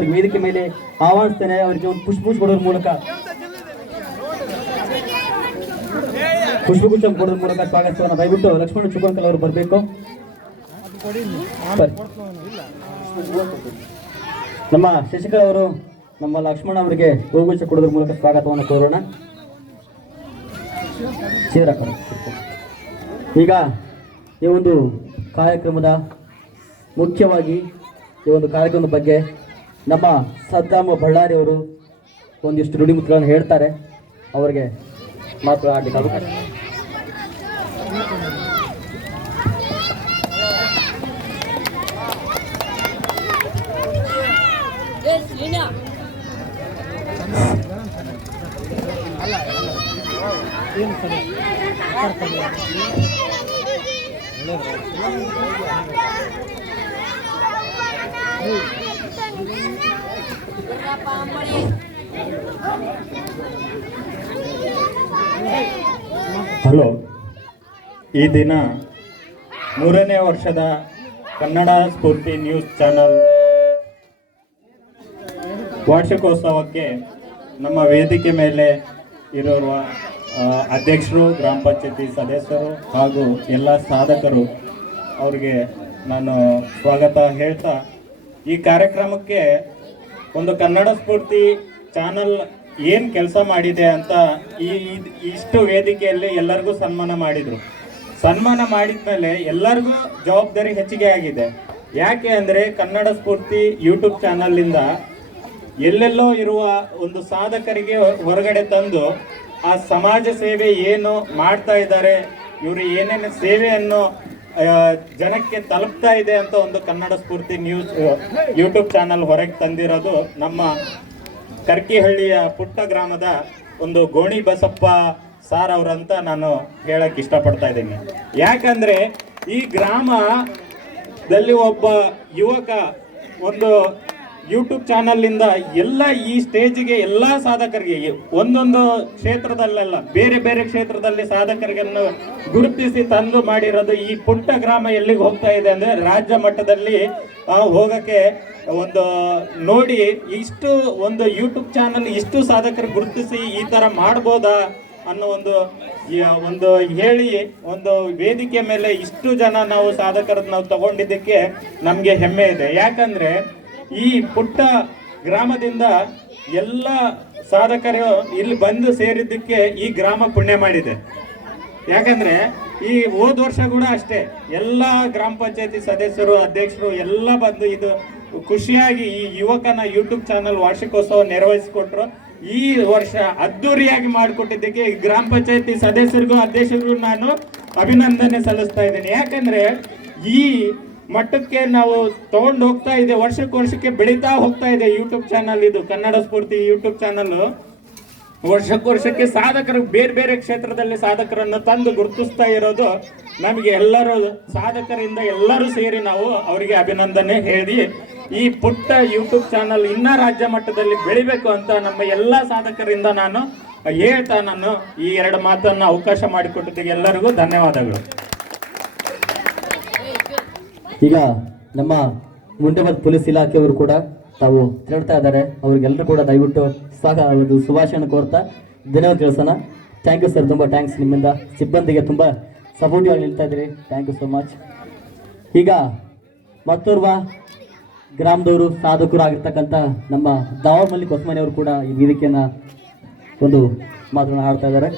ವೇದಿಕೆ ಮೇಲೆ ಆಹ್ವಾನಿಸ್ತೇನೆ ಅವರಿಗೆ ಒಂದು ಪುಷ್ಪಗುಚ್ಛ ಕೊಡೋದ್ರ ಮೂಲಕ. ಪುಷ್ಪಗುಚ್ಛ ಕೊಡೋದ್ರ ಮೂಲಕ ಸ್ವಾಗತಿಸೋಣ ದಯವಿಟ್ಟು ಲಕ್ಷ್ಮಣ ಚುಕಂಕಲ್ ಅವರು ಬರಬೇಕು. ನಮ್ಮ ಶಶಿಕಲ್ ಅವರು ನಮ್ಮ ಲಕ್ಷ್ಮಣ ಅವರಿಗೆ ಹೂಗುಚ್ಛ ಕೊಡೋದ್ರ ಮೂಲಕ ಸ್ವಾಗತವನ್ನು ಕೋರೋಣ. ಈಗ ಈ ಒಂದು ಕಾರ್ಯಕ್ರಮದ ಮುಖ್ಯವಾಗಿ ಈ ಒಂದು ಕಾರ್ಯಕ್ರಮದ ಬಗ್ಗೆ ನಮ್ಮ ಸದ್ದಾಮ ಬಳ್ಳಾರಿ ಅವರು ಒಂದಿಷ್ಟು ನುಡಿಮುತ್ತುಗಳನ್ನು ಹೇಳ್ತಾರೆ. ಅವರಿಗೆ ಮಾತನಾಡಲಿಕ್ಕೆ ಅವಕಾಶ Yes, ಹಲೋ, ಈ ದಿನ ಮೂರನೇ ವರ್ಷದ ಕನ್ನಡ ಸ್ಫೂರ್ತಿ ನ್ಯೂಸ್ ಚಾನಲ್ ವಾರ್ಷಿಕೋತ್ಸವಕ್ಕೆ ನಮ್ಮ ವೇದಿಕೆ ಮೇಲೆ ಇರುವ ಅಧ್ಯಕ್ಷರು, ಗ್ರಾಮ ಪಂಚಾಯತಿ ಸದಸ್ಯರು ಹಾಗೂ ಎಲ್ಲ ಸಾಧಕರು ಅವರಿಗೆ ನಾನು ಸ್ವಾಗತ ಹೇಳ್ತಾ ಈ ಕಾರ್ಯಕ್ರಮಕ್ಕೆ ಒಂದು ಕನ್ನಡ ಸ್ಫೂರ್ತಿ ಚಾನಲ್ ಏನು ಕೆಲಸ ಮಾಡಿದೆ ಅಂತ ಈ ಇಷ್ಟು ವೇದಿಕೆಯಲ್ಲಿ ಎಲ್ಲರಿಗೂ ಸನ್ಮಾನ ಮಾಡಿದರು. ಸನ್ಮಾನ ಮಾಡಿದ ಮೇಲೆ ಎಲ್ಲರಿಗೂ ಜವಾಬ್ದಾರಿ ಹೆಚ್ಚಿಗೆ ಆಗಿದೆ. ಯಾಕೆ ಅಂದರೆ ಕನ್ನಡ ಸ್ಫೂರ್ತಿ ಯೂಟ್ಯೂಬ್ ಚಾನಲ್ನಿಂದ ಎಲ್ಲೆಲ್ಲೋ ಇರುವ ಒಂದು ಸಾಧಕರಿಗೆ ಹೊರಗಡೆ ತಂದು ಆ ಸಮಾಜ ಸೇವೆ ಏನು ಮಾಡ್ತಾ ಇದ್ದಾರೆ, ಇವರು ಏನೇನು ಸೇವೆಯನ್ನು ಜನಕ್ಕೆ ತಲುಪ್ತಾ ಇದೆ ಅಂತ ಒಂದು Kannada Spoorthi news YouTube channel ಹೊರಗೆ ತಂದಿರೋದು ನಮ್ಮ ಕರ್ಕಿಹಳ್ಳಿಯ ಪುಟ್ಟ ಗ್ರಾಮದ ಒಂದು ಗೋಣಿ ಬಸಪ್ಪ ಸಾರ್ ಅವರಂತ ನಾನು ಹೇಳಕ್ ಇಷ್ಟಪಡ್ತಾ ಇದ್ದೀನಿ. ಯಾಕಂದ್ರೆ ಈ ಗ್ರಾಮದಲ್ಲಿ ಒಬ್ಬ ಯುವಕ ಒಂದು ಯೂಟ್ಯೂಬ್ ಚಾನಲ್ನಿಂದ ಎಲ್ಲ ಈ ಸ್ಟೇಜಿಗೆ ಎಲ್ಲ ಸಾಧಕರಿಗೆ, ಒಂದೊಂದು ಕ್ಷೇತ್ರದಲ್ಲೆಲ್ಲ, ಬೇರೆ ಬೇರೆ ಕ್ಷೇತ್ರದಲ್ಲಿ ಸಾಧಕರಿಗನ್ನು ಗುರುತಿಸಿ ತಂದು ಮಾಡಿರೋದು ಈ ಪುಟ್ಟ ಗ್ರಾಮ ಎಲ್ಲಿಗೆ ಹೋಗ್ತಾ ಇದೆ ಅಂದ್ರೆ ರಾಜ್ಯ ಮಟ್ಟದಲ್ಲಿ ಹೋಗಕ್ಕೆ ಒಂದು, ನೋಡಿ, ಇಷ್ಟು ಒಂದು ಯೂಟ್ಯೂಬ್ ಚಾನಲ್ ಇಷ್ಟು ಸಾಧಕರು ಗುರುತಿಸಿ ಈ ತರ ಮಾಡ್ಬೋದಾ ಅನ್ನೋ ಒಂದು ಒಂದು ಹೇಳಿ, ಒಂದು ವೇದಿಕೆ ಮೇಲೆ ಇಷ್ಟು ಜನ ನಾವು ಸಾಧಕರನ್ನ ನಾವು ತಗೊಂಡಿದ್ದಕ್ಕೆ ನಮಗೆ ಹೆಮ್ಮೆ ಇದೆ. ಯಾಕಂದ್ರೆ ಈ ಪುಟ್ಟ ಗ್ರಾಮದಿಂದ ಎಲ್ಲ ಸಾಧಕರು ಇಲ್ಲಿ ಬಂದು ಸೇರಿದ್ದಕ್ಕೆ ಈ ಗ್ರಾಮ ಪುಣ್ಯ ಮಾಡಿದೆ. ಯಾಕಂದ್ರೆ ಈ ಹೋದ ವರ್ಷ ಕೂಡ ಅಷ್ಟೇ ಎಲ್ಲ ಗ್ರಾಮ ಪಂಚಾಯತಿ ಸದಸ್ಯರು, ಅಧ್ಯಕ್ಷರು ಎಲ್ಲ ಬಂದು ಇದು ಖುಷಿಯಾಗಿ ಈ ಯುವಕನ ಯೂಟ್ಯೂಬ್ ಚಾನಲ್ ವಾರ್ಷಿಕೋತ್ಸವ ನೆರವೇರಿಸಿಕೊಟ್ರು. ಈ ವರ್ಷ ಅದ್ದೂರಿಯಾಗಿ ಮಾಡಿಕೊಟ್ಟಿದ್ದಕ್ಕೆ ಗ್ರಾಮ ಪಂಚಾಯತಿ ಸದಸ್ಯರಿಗೂ, ಅಧ್ಯಕ್ಷರಿಗೂ ನಾನು ಅಭಿನಂದನೆ ಸಲ್ಲಿಸ್ತಾ ಇದ್ದೇನೆ. ಯಾಕಂದ್ರೆ ಈ ಮಟ್ಟಕ್ಕೆ ನಾವು ತಗೊಂಡು ಹೋಗ್ತಾ ಇದೆ, ವರ್ಷಕ್ಕೆ ವರ್ಷಕ್ಕೆ ಬೆಳೀತಾ ಹೋಗ್ತಾ ಇದೆ ಯೂಟ್ಯೂಬ್ ಚಾನಲ್ ಇದು, ಕನ್ನಡ ಸ್ಫೂರ್ತಿ ಯೂಟ್ಯೂಬ್ ಚಾನಲ್ ವರ್ಷಕ್ಕೆ ವರ್ಷಕ್ಕೆ ಸಾಧಕರು ಬೇರೆ ಬೇರೆ ಕ್ಷೇತ್ರದಲ್ಲಿ ಸಾಧಕರನ್ನು ತಂದು ಗುರುತಿಸ್ತಾ ಇರೋದು ನಮಗೆ ಎಲ್ಲರೂ, ಸಾಧಕರಿಂದ ಎಲ್ಲರೂ ಸೇರಿ ನಾವು ಅವರಿಗೆ ಅಭಿನಂದನೆ ಹೇಳಿ ಈ ಪುಟ್ಟ ಯೂಟ್ಯೂಬ್ ಚಾನಲ್ ಇನ್ನ ರಾಜ್ಯ ಮಟ್ಟದಲ್ಲಿ ಬೆಳಿಬೇಕು ಅಂತ ನಮ್ಮ ಎಲ್ಲ ಸಾಧಕರಿಂದ ನಾನು ಹೇಳ್ತಾ ನಾನು ಈ ಎರಡು ಮಾತನ್ನ ಅವಕಾಶ ಮಾಡಿಕೊಟ್ಟಿದ್ದಕ್ಕೆ ಎಲ್ಲರಿಗೂ ಧನ್ಯವಾದಗಳು. ಈಗ ನಮ್ಮ ಮುಂಡಬದ್ ಪೊಲೀಸ್ ಇಲಾಖೆಯವರು ಕೂಡ ತಾವು ಹೇಳ್ತಾ ಇದ್ದಾರೆ. ಅವ್ರಿಗೆಲ್ಲರೂ ಕೂಡ ದಯವಿಟ್ಟು ಸ್ವಾಗ ಒಂದು ಶುಭಾಶಯನ ಕೋರ್ತಾ ಧನ್ಯವಾದ ತಿಳಿಸೋಣ ಥ್ಯಾಂಕ್ ಯು ಸರ್ ತುಂಬ ಥ್ಯಾಂಕ್ಸ್ ನಿಮ್ಮಿಂದ. ಸಿಬ್ಬಂದಿಗೆ ತುಂಬ ಸಪೋರ್ಟಿವ್ ಆಗಿ ನಿಲ್ತಾ ಇದ್ದೀರಿ? ಥ್ಯಾಂಕ್ ಯು ಸೋ ಮಚ್ ಈಗ ಮತ್ತೋರ್ವ ಗ್ರಾಮದವರು ಸಾಧಕರು ಆಗಿರ್ತಕ್ಕಂಥ ನಮ್ಮ ದಾವರ್ ಮಲ್ಲಿಕ್ ಹೊಸಮನಿ ಅವರು ಕೂಡ ಈ ವೇದಿಕೆಯನ್ನು ಒಂದು ಮಾತುಗಳನ್ನು ಆಡ್ತಾ ಇದ್ದಾರೆ.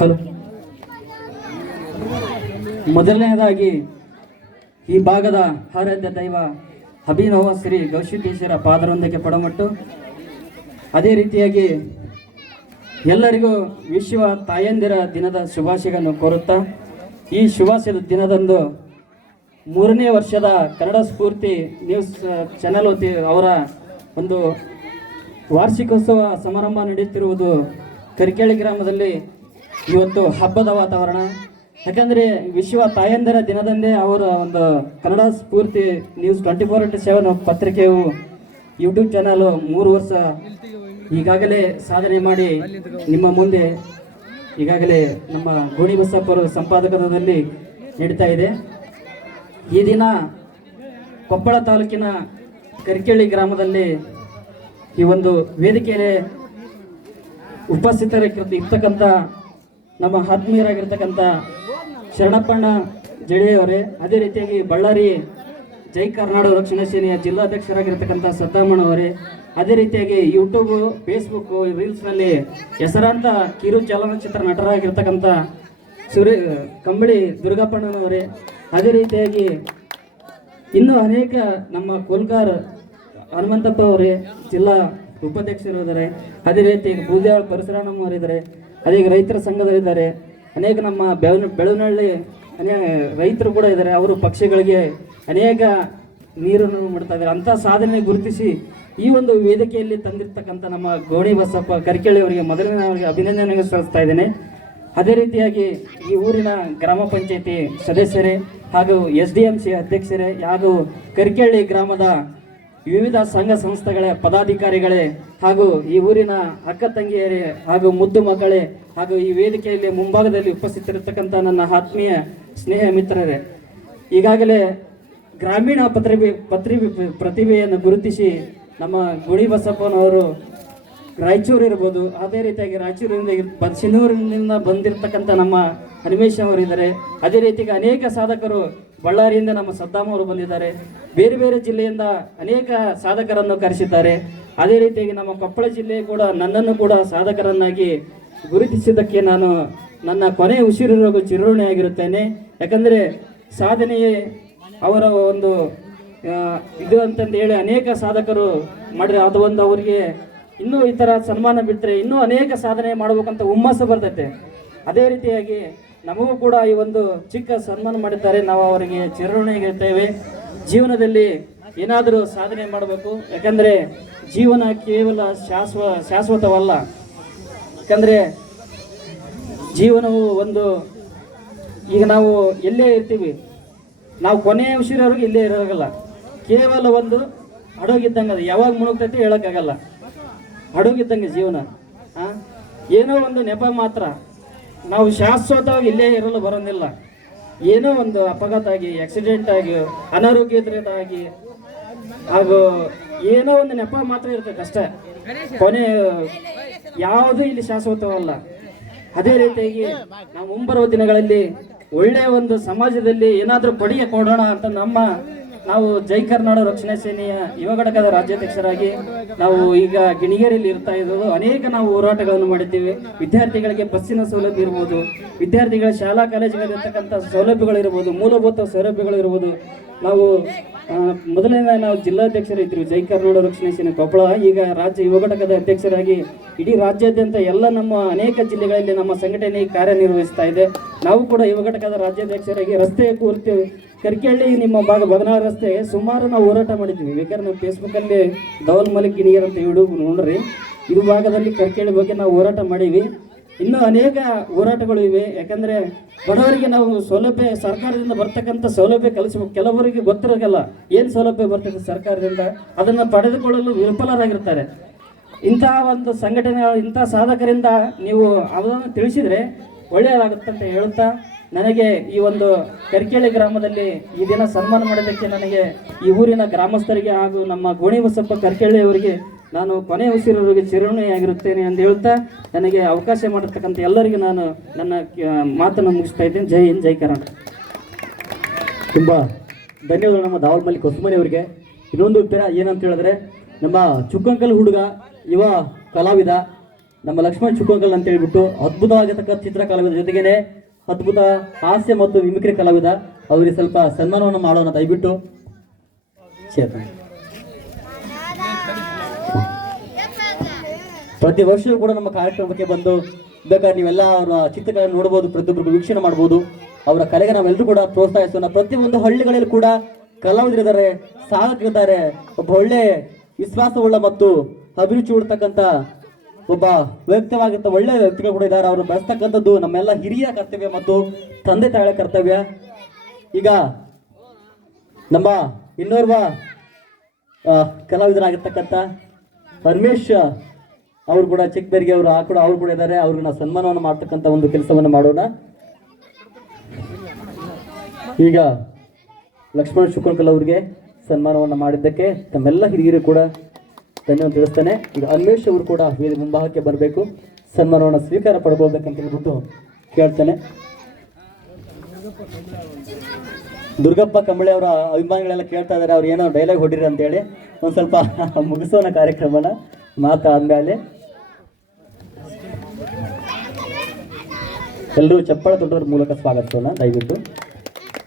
ಹಲೋ ಮೊದಲನೆಯದಾಗಿ ಈ ಭಾಗದ ಆರಾಧ್ಯ ದೈವ ಅಭಿನವ ಶ್ರೀ ಗೌಶಿಕೇಶ್ವರ ಪಾದರೊಂದಕ್ಕೆ ಪಡಮಟ್ಟು. ಅದೇ ರೀತಿಯಾಗಿ ಎಲ್ಲರಿಗೂ ವಿಶ್ವ ತಾಯಂದಿರ ದಿನದ ಶುಭಾಶಯಗಳನ್ನು ಕೋರುತ್ತಾ, ಈ ಶುಭಾಶಯದ ದಿನದಂದು ಮೂರನೇ ವರ್ಷದ ಕನ್ನಡ ಸ್ಫೂರ್ತಿ ನ್ಯೂಸ್ ಚಾನೆಲ್ ಅವರ ಒಂದು ವಾರ್ಷಿಕೋತ್ಸವ ಸಮಾರಂಭ ನಡೆಯುತ್ತಿರುವುದು ಕರಿಕೇಳಿ ಗ್ರಾಮದಲ್ಲಿ ಇವತ್ತು ಹಬ್ಬದ ವಾತಾವರಣ. ಯಾಕಂದರೆ ವಿಶ್ವ ತಾಯಂದಿರ ದಿನದಂದೇ ಅವರ ಒಂದು Kannada Spoorthi news twenty four into seven ಪತ್ರಿಕೆಯು ಯೂಟ್ಯೂಬ್ ಚಾನಲ್ ಮೂರು ವರ್ಷ ಈಗಾಗಲೇ ಸಾಧನೆ ಮಾಡಿ ನಿಮ್ಮ ಮುಂದೆ ಈಗಾಗಲೇ ನಮ್ಮ ಗೋಣಿ ಬಸಪ್ಪರು ಸಂಪಾದಕತ್ವದಲ್ಲಿ ನೀಡ್ತಾ ಇದೆ. ಈ ದಿನ ಕೊಪ್ಪಳ ತಾಲೂಕಿನ ಕರಿಕೆಳ್ಳಿ ಗ್ರಾಮದಲ್ಲಿ ಈ ಒಂದು ವೇದಿಕೆಯಲ್ಲಿ ಉಪಸ್ಥಿತರ ಇರ್ತಕ್ಕಂಥ ನಮ್ಮ ಆತ್ಮೀಯರಾಗಿರ್ತಕ್ಕಂಥ ಶರಣಪ್ಪಣ್ಣ ಜಡಿಯವರೇ, ಅದೇ ರೀತಿಯಾಗಿ ಬಳ್ಳಾರಿ ಜೈ ಕರ್ನಾಟಕ ರಕ್ಷಣಾ ಸೇನೆಯ ಜಿಲ್ಲಾಧ್ಯಕ್ಷರಾಗಿರ್ತಕ್ಕಂಥ ಸದ್ದಾಮಣ್ಣವರೇ ಅದೇ ರೀತಿಯಾಗಿ ಯೂಟ್ಯೂಬ್ ಫೇಸ್ಬುಕ್ ರೀಲ್ಸ್ನಲ್ಲಿ ಹೆಸರಾಂತ ಕಿರು ಚಲನಚಿತ್ರ ನಟರಾಗಿರ್ತಕ್ಕಂಥ ಸುರೇ, ಕಂಬಳಿ ದುರ್ಗಪ್ಪಣ್ಣನವರೇ, ಅದೇ ರೀತಿಯಾಗಿ ಇನ್ನೂ ಅನೇಕ ನಮ್ಮ ಕೋಲ್ಕಾರ್ ಹನುಮಂತಪ್ಪ ಅವರೇ, ಜಿಲ್ಲಾ ಉಪಾಧ್ಯಕ್ಷರು ಇದ್ದಾರೆ. ಅದೇ ರೀತಿ ಪರಶುರಾಮ್ ಪರಶುರಾಮಮ್ಮ ಅವರಿದ್ದಾರೆ ಅದೇ ರೈತರ ಸಂಘದಲ್ಲಿದ್ದಾರೆ. ಅನೇಕ ನಮ್ಮ ಬೆಳ ಬೆಳವನಹಳ್ಳಿ ಅನೇಕ ರೈತರು ಕೂಡ ಇದ್ದಾರೆ. ಅವರು ಪಕ್ಷಿಗಳಿಗೆ ಅನೇಕ ನೀರನ್ನು ಮಾಡ್ತಾ ಇದ್ದಾರೆ. ಅಂಥ ಸಾಧನೆ ಗುರುತಿಸಿ ಈ ಒಂದು ವೇದಿಕೆಯಲ್ಲಿ ತಂದಿರ್ತಕ್ಕಂಥ ನಮ್ಮ ಗೋಣಿ ಬಸಪ್ಪ ಕರ್ಕಳ್ಳಿ ಅವರಿಗೆ ಮೊದಲನೇ ಅವರಿಗೆ ಅಭಿನಂದನೆ ಸಲ್ಲಿಸ್ತಾ ಇದ್ದೇನೆ. ಅದೇ ರೀತಿಯಾಗಿ ಈ ಊರಿನ ಗ್ರಾಮ ಪಂಚಾಯತಿ ಸದಸ್ಯರೇ ಹಾಗೂ ಎಸ್ ಡಿ ಎಂ ಸಿ ಅಧ್ಯಕ್ಷರೇ ಹಾಗೂ ಕರಿಕೆಳ್ಳಿ ಗ್ರಾಮದ ವಿವಿಧ ಸಂಘ ಸಂಸ್ಥೆಗಳ, ಪದಾಧಿಕಾರಿಗಳೇ ಹಾಗೂ ಈ ಊರಿನ ಅಕ್ಕ ತಂಗಿಯರೇ ಹಾಗೂ ಮುದ್ದು ಮಕ್ಕಳೇ ಹಾಗೂ ಈ ವೇದಿಕೆಯಲ್ಲಿ ಮುಂಭಾಗದಲ್ಲಿ ಉಪಸ್ಥಿತರಿರ್ತಕ್ಕಂಥ ನನ್ನ ಆತ್ಮೀಯ ಸ್ನೇಹ ಮಿತ್ರರೇ, ಈಗಾಗಲೇ ಗ್ರಾಮೀಣ ಪತ್ರಿಕೆ ಪತ್ರಿ ಪ್ರತಿಭೆಯನ್ನು ಗುರುತಿಸಿ ನಮ್ಮ ಗುಡಿ ಬಸಪ್ಪನವರು ರಾಯಚೂರು ಇರ್ಬೋದು, ಅದೇ ರೀತಿಯಾಗಿ ರಾಯಚೂರಿನಿಂದ ಇರ್- ಬ- ಸಿನ್ನೂರಿನಿಂದ ಬಂದಿರತಕ್ಕಂಥ ನಮ್ಮ ಹನುಮೇಶ್ ಅವರಿದ್ದಾರೆ. ಅದೇ ರೀತಿಯಾಗಿ ಅನೇಕ ಸಾಧಕರು ಬಳ್ಳಾರಿಯಿಂದ ನಮ್ಮ ಸದ್ದಾಮ ಅವರು ಬಂದಿದ್ದಾರೆ. ಬೇರೆ ಬೇರೆ ಜಿಲ್ಲೆಯಿಂದ ಅನೇಕ ಸಾಧಕರನ್ನು ಕರೆಸಿದ್ದಾರೆ. ಅದೇ ರೀತಿಯಾಗಿ ನಮ್ಮ ಕೊಪ್ಪಳ ಜಿಲ್ಲೆ ಕೂಡ ನನ್ನನ್ನು ಕೂಡ ಸಾಧಕರನ್ನಾಗಿ ಗುರುತಿಸಿದ್ದಕ್ಕೆ ನಾನು ನನ್ನ ಕೊನೆ ಉಸಿರಿರೋಗು ಚಿರುಣಿಯಾಗಿರುತ್ತೇನೆ ಯಾಕಂದರೆ ಸಾಧನೆಯೇ ಅವರ ಒಂದು ಇದು ಅಂತಂದು ಹೇಳಿ ಅನೇಕ ಸಾಧಕರು ಮಾಡಿದ ಅದು ಒಂದು ಅವರಿಗೆ ಇನ್ನೂ ಈ ಥರ ಸನ್ಮಾನ ಬಿಟ್ಟರೆ ಇನ್ನೂ ಅನೇಕ ಸಾಧನೆ ಮಾಡಬೇಕಂತ ಹುಮ್ಮಸ್ಸು ಬರ್ತೈತೆ. ಅದೇ ರೀತಿಯಾಗಿ ನಮಗೂ ಕೂಡ ಈ ಒಂದು ಚಿಕ್ಕ ಸನ್ಮಾನ ಮಾಡಿದ್ದಾರೆ. ನಾವು ಅವರಿಗೆ ಚಿರಋಣಿಯಾಗಿರ್ತೇವೆ ಜೀವನದಲ್ಲಿ ಏನಾದರೂ ಸಾಧನೆ ಮಾಡಬೇಕು. ಯಾಕಂದರೆ ಜೀವನ ಕೇವಲ ಶಾಶ್ವ, ಶಾಶ್ವತವಲ್ಲ. ಯಾಕಂದರೆ ಜೀವನವು ಒಂದು, ಈಗ ನಾವು ಎಲ್ಲೇ ಇರ್ತೀವಿ. ನಾವು ಕೊನೆಯ ಉಸಿರವರೆಗೂ ಇಲ್ಲೇ ಇರೋಗಲ್ಲ ಕೇವಲ ಒಂದು ಹಡೋಗಿದ್ದಂಗೆ ಅದು ಯಾವಾಗ ಮುಳುಗ್ತೈತಿ ಹೇಳೋಕ್ಕಾಗಲ್ಲ. ಹಡೋಗಿದ್ದಂಗೆ ಜೀವನ. ಆ? ಏನೋ ಒಂದು ನೆಪ ಮಾತ್ರ. ನಾವು ಶಾಶ್ವತವಾಗಿ ಇಲ್ಲೇ ಇರಲು ಬರೋದಿಲ್ಲ. ಏನೋ ಒಂದು ಅಪಘಾತ ಆಗಿ ಆಕ್ಸಿಡೆಂಟ್ ಆಗಿ ಅನಾರೋಗ್ಯದಿಂದಾಗಿ ಹಾಗೂ ಏನೋ ಒಂದು ನೆಪ ಮಾತ್ರ ಇರ್ತದೆ ಅಷ್ಟೇ. ಕೊನೆ ಯಾವುದು ಇಲ್ಲಿ ಶಾಶ್ವತವಲ್ಲ. ಅದೇ ರೀತಿಯಾಗಿ ನಾವು ಮುಂಬರುವ ದಿನಗಳಲ್ಲಿ ಒಳ್ಳೆಯ ಒಂದು ಸಮಾಜದಲ್ಲಿ ಏನಾದರೂ ಕೊಡುಗೆ ಕೊಡೋಣ ಅಂತ ನಮ್ಮ ನಾವು ಜೈ ಕರ್ನಾಟಕ ರಕ್ಷಣಾ ಸೇನೆಯ ಯುವ ಘಟಕದ ರಾಜ್ಯಾಧ್ಯಕ್ಷರಾಗಿ ನಾವು ಈಗ ಗಿಣಿಗೇರಿಯಲ್ಲಿ ಇರ್ತಾ ಇರೋದು. ಅನೇಕ ನಾವು ಹೋರಾಟಗಳನ್ನು ಮಾಡಿದ್ದೇವೆ. ವಿದ್ಯಾರ್ಥಿಗಳಿಗೆ ಬಸ್ಸಿನ ಸೌಲಭ್ಯ ಇರ್ಬೋದು, ವಿದ್ಯಾರ್ಥಿಗಳ ಶಾಲಾ ಕಾಲೇಜುಗಳಿರ್ತಕ್ಕಂಥ ಸೌಲಭ್ಯಗಳಿರ್ಬೋದು ಮೂಲಭೂತ ಸೌಲಭ್ಯಗಳಿರ್ಬೋದು ನಾವು ಮೊದಲನೇ ನಾವು ಜಿಲ್ಲಾಧ್ಯಕ್ಷರಿದ್ದರು ಜೈ ಕರ್ನಾಟಕ ರಕ್ಷಣಾ ಸೇನೆ ಕೊಪ್ಪಳ. ಈಗ ರಾಜ್ಯ ಯುವ ಘಟಕದ ಅಧ್ಯಕ್ಷರಾಗಿ ಇಡೀ ರಾಜ್ಯಾದ್ಯಂತ ಎಲ್ಲ ನಮ್ಮ ಅನೇಕ ಜಿಲ್ಲೆಗಳಲ್ಲಿ ನಮ್ಮ ಸಂಘಟನೆ ಕಾರ್ಯನಿರ್ವಹಿಸ್ತಾ ಇದೆ. ನಾವು ಕೂಡ ಯುವ ಘಟಕದ ರಾಜ್ಯಾಧ್ಯಕ್ಷರಾಗಿ ರಸ್ತೆ ಕೂರ್ತೀವಿ. ಕರ್ಕೇಳಿ ನಿಮ್ಮ ಭಾಗ ಬದನಾ ರಸ್ತೆ ಸುಮಾರು ನಾವು ಹೋರಾಟ ಮಾಡಿದ್ವಿ. ಬೇಕಾದ್ರೆ ನಾವು ಫೇಸ್ಬುಕ್ಕಲ್ಲಿ ಧವಲ್ ಮಲಿಕ್ ಗಿಣಿಯರ್ ಅಂತ ಹಿಡು ನೋಡ್ರಿ. ಇದು ಭಾಗದಲ್ಲಿ ಕರ್ಕೇಳಿ ಬಗ್ಗೆ ನಾವು ಹೋರಾಟ ಮಾಡೀವಿ. ಇನ್ನೂ ಅನೇಕ ಹೋರಾಟಗಳು ಇವೆ. ಯಾಕಂದರೆ ಬಡವರಿಗೆ ನಾವು ಸೌಲಭ್ಯ ಸರ್ಕಾರದಿಂದ ಬರ್ತಕ್ಕಂಥ ಸೌಲಭ್ಯ ಕಲಿಸಬೇಕು ಕೆಲವರಿಗೆ ಗೊತ್ತಿರೋಲ್ಲ ಏನು ಸೌಲಭ್ಯ ಬರ್ತದೆ ಸರ್ಕಾರದಿಂದ. ಅದನ್ನು ಪಡೆದುಕೊಳ್ಳಲು ವಿಫಲರಾಗಿರ್ತಾರೆ. ಇಂತಹ ಒಂದು ಸಂಘಟನೆ, ಇಂಥ ಸಾಧಕರಿಂದ ನೀವು ಅದನ್ನು ತಿಳಿಸಿದರೆ ಒಳ್ಳೆಯದಾಗುತ್ತಂತ ಹೇಳುತ್ತಾ ನನಗೆ ಈ ಒಂದು ಕರ್ಕೇಳಿ ಗ್ರಾಮದಲ್ಲಿ ಈ ದಿನ ಸನ್ಮಾನ ಮಾಡೋದಕ್ಕೆ ನನಗೆ ಈ ಊರಿನ ಗ್ರಾಮಸ್ಥರಿಗೆ ಹಾಗೂ ನಮ್ಮ ಗೋಣಿ ಬಸಪ್ಪ ಕರ್ಕೇಳಿ ಅವರಿಗೆ ನಾನು ಕೊನೆ ಉಸಿರೋರಿಗೆ ಚಿರಋಣಿಯಾಗಿರುತ್ತೇನೆ ಅಂತ ಹೇಳ್ತಾ ನನಗೆ ಅವಕಾಶ ಮಾಡಿರ್ತಕ್ಕಂಥ ಎಲ್ಲರಿಗೂ ನಾನು ನನ್ನ ಮಾತನ್ನು ಮುಗಿಸ್ತಾ ಇದ್ದೇನೆ. ಜೈ ಹಿಂದ್, ಜೈ ಕರ್ನಾಟಕ. ತುಂಬ ಧನ್ಯವಾದಗಳು ನಮ್ಮ ದಾವಲ್ ಹೊಸಮನಿ ಅವರಿಗೆ. ಇನ್ನೊಂದು ಉತ್ತರ ಏನಂತ ಹೇಳಿದ್ರೆ, ನಮ್ಮ ಚುಕ್ಕಂಕಲ್ ಹುಡುಗ, ಯುವ ಕಲಾವಿದ, ನಮ್ಮ ಲಕ್ಷ್ಮಣ್ ಚುಕ್ಕಂಕಲ್ ಅಂತ ಹೇಳ್ಬಿಟ್ಟು ಅದ್ಭುತವಾಗಿರ್ತಕ್ಕಂಥ ಚಿತ್ರ ಕಲಾವಿದ ಜೊತೆಗೇನೆ ಅದ್ಭುತ ಹಾಸ್ಯ ಮತ್ತು ವಿಮಿಕ್ರಿ ಕಲಾವಿದ, ಅವರಿಗೆ ಸ್ವಲ್ಪ ಸನ್ಮಾನವನ್ನು ಮಾಡೋಣ, ದಯವಿಟ್ಟು. ಚೇತನ ಪ್ರತಿ ವರ್ಷವೂ ಕೂಡ ನಮ್ಮ ಕಾರ್ಯಕ್ರಮಕ್ಕೆ ಬಂದು ಬೇಕಾದ್ರೆ ನೀವೆಲ್ಲ ಅವರ ಚಿತ್ರಗಳನ್ನು ನೋಡ್ಬೋದು ಪ್ರತಿಯೊಬ್ಬರು ವೀಕ್ಷಣೆ ಮಾಡ್ಬೋದು. ಅವರ ಕಲೆಗೆ ನಾವೆಲ್ಲರೂ ಕೂಡ ಪ್ರೋತ್ಸಾಹಿಸೋಣ. ಪ್ರತಿಯೊಂದು ಹಳ್ಳಿಗಳಲ್ಲಿ ಕೂಡ ಕಲಾವಿದರಿದ್ದಾರೆ, ಸಾಧಕರಿದ್ದಾರೆ. ಒಬ್ಬ ಒಳ್ಳೆ ವಿಶ್ವಾಸವುಳ್ಳ ಮತ್ತು ಅಭಿರುಚಿ ಉಡ್ತಕ್ಕಂಥ ಒಬ್ಬ ವ್ಯಕ್ತವಾಗಿರ್ತ ಒಳ್ಳೆ ವ್ಯಕ್ತಿಗಳು ಕೂಡ ಇದ್ದಾರೆ. ಅವರು ಬೆಳೆಸ್ತಕ್ಕಂಥದ್ದು ನಮ್ಮೆಲ್ಲ ಹಿರಿಯ ಕರ್ತವ್ಯ ಮತ್ತು ತಂದೆ ತಾಯಿಗಳ ಕರ್ತವ್ಯ. ಈಗ ನಮ್ಮ ಇನ್ನೋರ್ವ ಕಲಾವಿದರಾಗಿರ್ತಕ್ಕಂಥ ಪರಮೇಶ್ ಅವರು ಕೂಡ ಚಿಕ್ಕಬೇರಿಗೆ ಅವರು, ಆ ಕೂಡ ಅವ್ರು ಕೂಡ ಇದ್ದಾರೆ. ಅವ್ರಿಗೆ ನಾವು ಸನ್ಮಾನವನ್ನು ಮಾಡ್ತಕ್ಕಂಥ ಒಂದು ಕೆಲಸವನ್ನು ಮಾಡೋಣ. ಈಗ ಲಕ್ಷ್ಮಣ ಶುಕ್ರಕಲ್ ಅವರಿಗೆ ಸನ್ಮಾನವನ್ನು ಮಾಡಿದ್ದಕ್ಕೆ ತಮ್ಮೆಲ್ಲ ಹಿರಿಯರು ಕೂಡ ಧನ್ಯವಾದ ತಿಳಿಸ್ತೇನೆ. ಈಗ ಅನ್ವೇಷ್ ಅವರು ಕೂಡ ವೇದಿಕೆ ಮುಂಭಾಗಕ್ಕೆ ಬರಬೇಕು. ಸನ್ಮಾನವನ್ನು ಸ್ವೀಕಾರ ಪಡ್ಬೋದಕ್ಕಂತ ಹೇಳ್ಬಿಟ್ಟು ಕೇಳ್ತೇನೆ. ದುರ್ಗಪ್ಪ ಕಂಬಳಿ ಅವರ ಅಭಿಮಾನಿಗಳೆಲ್ಲ ಕೇಳ್ತಾ ಇದ್ದಾರೆ. ಅವ್ರು ಏನೋ ಡೈಲಾಗ್ ಹೊಡಿರಿ ಅಂತೇಳಿ ಒಂದು ಸ್ವಲ್ಪ ಮುಗಿಸೋಣ ಕಾರ್ಯಕ್ರಮನ. ಮಾತಾದ್ಮೇಲೆ. ಎಲ್ಲರೂ ಚಪ್ಪಳ ತೊಟ್ಟವ್ರ ಮೂಲಕ ಸ್ವಾಗತಿಸೋಣ. ದಯವಿಟ್ಟು.